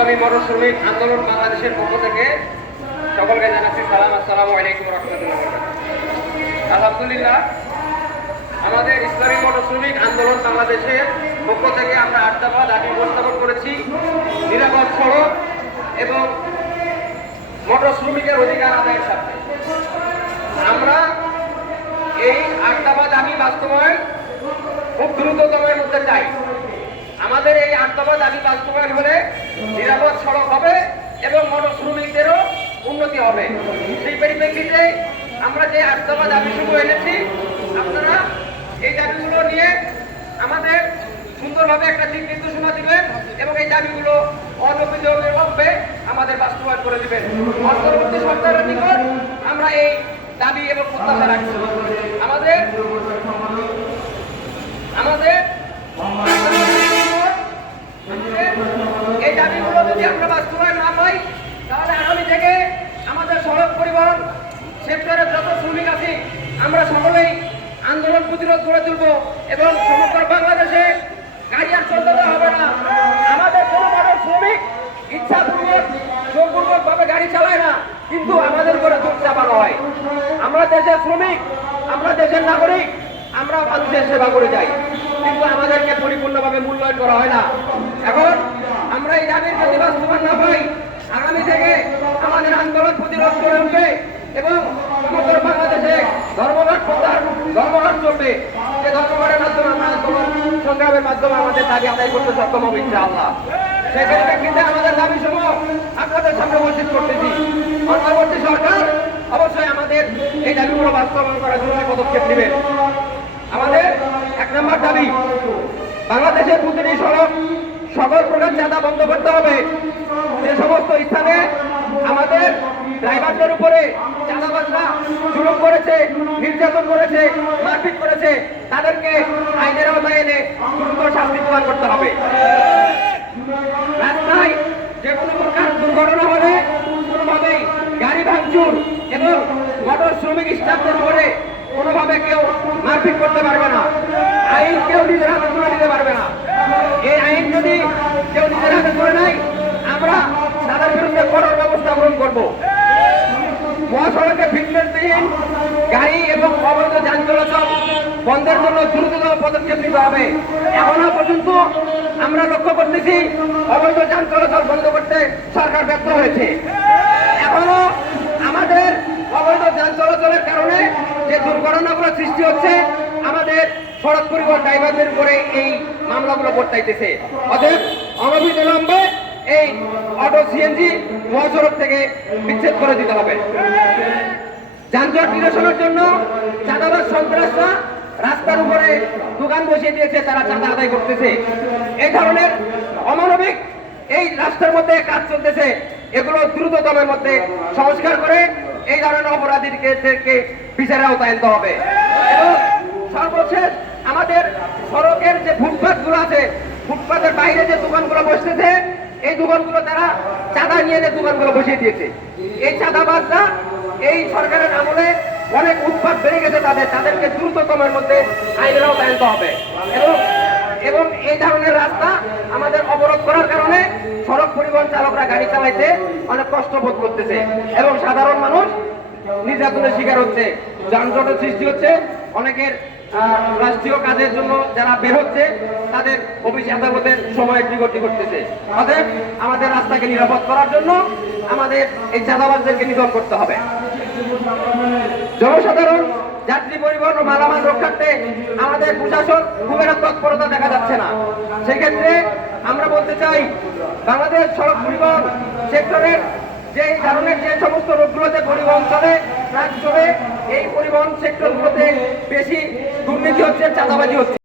ইসলামী motor শ্রমিক আন্দোলন বাংলাদেশের পক্ষ থেকে সকলকে জানাচ্ছি সালাম, আসসালামু আলাইকুম রহমতুল্লাহ আলহামদুলিল্লাহ, আমাদের ইসলামী মোটর শ্রমিক আন্দোলন বাংলাদেশের পক্ষ থেকে আমরা দফা দাবি উপস্থাপন করেছি। নিরাপদ সড়ক এবং মোটর শ্রমিকের অধিকার আদায়ের সাথে আমরা এই দফা দাবি বাস্তবায়ন খুব দ্রুততমের মধ্যে চাই। আমাদের এই দফা দাবি বাস্তবায়ন হলে নিরাপদ সড়ক হবে এবং মোটর শ্রমিকদেরও উন্নতি হবে। সেই পরিপ্রেক্ষিতে আমরা যে দফা দাবি শুরু এনেছি, আপনারা এই দাবিগুলো নিয়ে আমাদের সুন্দরভাবে একটা দিক নির্দেশনা দিবেন এবং এই দাবিগুলো অনভিযোগভাবে আমাদের বাস্তবায়ন করে দিবেন। অন্তর্বর্তী সরকারের নিকট আমরা এই দাবি এবং প্রত্যাশা রাখছি। আমাদের আমাদের এই দাবিগুলো যদি আমরা বাস্তবায়ন না পাই তাহলে আগামী থেকে আমাদের সড়ক পরিবহন সেক্টরের যত শ্রমিক আছে, আমরা সকলেই আন্দোলন প্রতিরোধ করে তুলব এবং সমগ্র বাংলাদেশে গাড়ি আর চলতে হবে না। আমাদের কোনো বড় শ্রমিক ইচ্ছাপূর্বক জোরপূর্বক ভাবে গাড়ি চালায় না, কিন্তু আমাদের করে দোষ চাপানো হয়। আমরা দেশের শ্রমিক, আমরা দেশের নাগরিক, আমরা মানুষের সেবা করে যাই, কিন্তু আমাদেরকে পরিপূর্ণভাবে মূল্যায়ন করা হয় না। এখন আমরা এই দাবির যদি বাস্তবায়ন না পাই আগামী থেকে আমাদের আন্দোলন প্রতিরোধ করে উঠবে এবং সমগ্র বাংলাদেশে ধর্মঘট প্রচার ধর্মঘট চলবে যে ধর্মঘটের মাধ্যমে আমরা আন্দোলন সংগ্রামের মাধ্যমে আমাদের দাবি আদায় করতে সক্ষম হবে ইনশাআল্লাহ। সেই পরিপ্রেক্ষিতে আমাদের দাবি সমূহ আপনাদের সামনে উপস্থিত করতেছি। অন্তর্বর্তী সরকার অবশ্যই আমাদের এই দাবিগুলো বাস্তবায়ন করার জন্য পদক্ষেপ নেবেন আমাদের এক নম্বর দাবি, বাংলাদেশের প্রতিটি সড়ক সকল প্রকার চাঁদা বন্ধ করতে হবে। যে সমস্ত স্থানে আমাদের ড্রাইভারদের উপরে চাঁদাবাজরা জুলুম করেছে, নির্যাতন করেছে, মারপিট করেছে, তাদেরকে আইনের আওতায় এনে দ্রুত শাস্তি প্রদান করতে হবে। রাস্তায় যে কোনো প্রকার দুর্ঘটনা হলে কোনোভাবেই গাড়ি ভাঙচুর এবং মোটর শ্রমিক স্টাফদের উপরে কোনোভাবে কেউ মারপিট করতে পারবে না। আইন কেউ নিজের হাতে তুলে নিতে পারবে না। এই আইন যদি কেউ নিজের হাতে তুলে নেয়, আমরা তাদের বিরুদ্ধে কঠোর ব্যবস্থা গ্রহণ করব। গাড়ি এবং অবৈধ যান চলাচল বন্ধের জন্য দ্রুততম পদক্ষেপ নিতে হবে। এখনও পর্যন্ত আমরা লক্ষ্য করতেছি অবৈধ যান চলাচল বন্ধ করতে সরকার ব্যর্থ হয়েছে। এখনও আমাদের অবৈধ যান চলাচলের কারণে যে দুর্ঘটনাগুলো সৃষ্টি হচ্ছে, আমাদের সড়ক পরিবহন ড্রাইভারদের উপরে এই মামলাগুলো বর্তাইতেছে। অতএব অনবিলম্বে এই অটো সিএনজি মহাসড়ক থেকে বিচ্ছেদ করে দিতে হবে। যানজট নিরসনের জন্য চাঁদাবাজ সন্ত্রাসরা রাস্তার উপরে দোকান বসিয়ে দিয়েছে, তারা চাঁদা আদায় করতেছে। এই ধরনের অমানবিক এই রাস্তার মধ্যে কাজ চলতেছে। এগুলো দ্রুত দ্রুততমের মধ্যে সংস্কার করে এই ধরনের অপরাধীদেরকে বিচারের আওতায় আনতে হবে। এবং সর্বশেষ আমাদের সড়কের যে ফুটপাথগুলো আছে ফুটপাথের বাইরে যে দোকানগুলো বসতেছে, এই দোকানগুলো তারা চাঁদা নিয়ে যে দোকানগুলো বসিয়ে দিয়েছে। এই চাঁদাবাজরা এই সরকারের আমলে অনেক উৎপাদ বেড়ে গেছে তাদের, তাদেরকে দ্রুততমের মধ্যে আইনের আওতায় হবে। এবং এবং এই ধরনের রাস্তা আমাদের অবরোধ করার কারণে সড়ক পরিবহন চালকরা গাড়ি চালাইতে অনেক কষ্ট বোধ করতেছে। এবং সাধারণ মানুষ নির্যাতনের শিকার হচ্ছে, যানজটের সৃষ্টি হচ্ছে। অনেকের রাষ্ট্রীয় কাজের জন্য যারা বের হচ্ছে, তাদের অফিস আদালতের সময় বিগতি করতেছে অতএব আমাদের রাস্তাকে নিরাপদ করার জন্য আমাদের এই চাঁদাবাজদেরকে নিধন করতে হবে। জনসাধারণ, যাত্রী পরিবহন ও মালামাল রক্ষার্থে আমাদের প্রশাসন খুব একটা তৎপরতা দেখা যাচ্ছে না। সেক্ষেত্রে আমরা বলতে চাই, বাংলাদেশ সড়ক পরিবহন সেক্টরের যে ধরনের যে সমস্ত রোগগুলোতে পরিবহন চলে ট্রাক চলে এই পরিবহন সেক্টরগুলোতে বেশি দুর্নীতি হচ্ছে, চাঁদাবাজি হচ্ছে।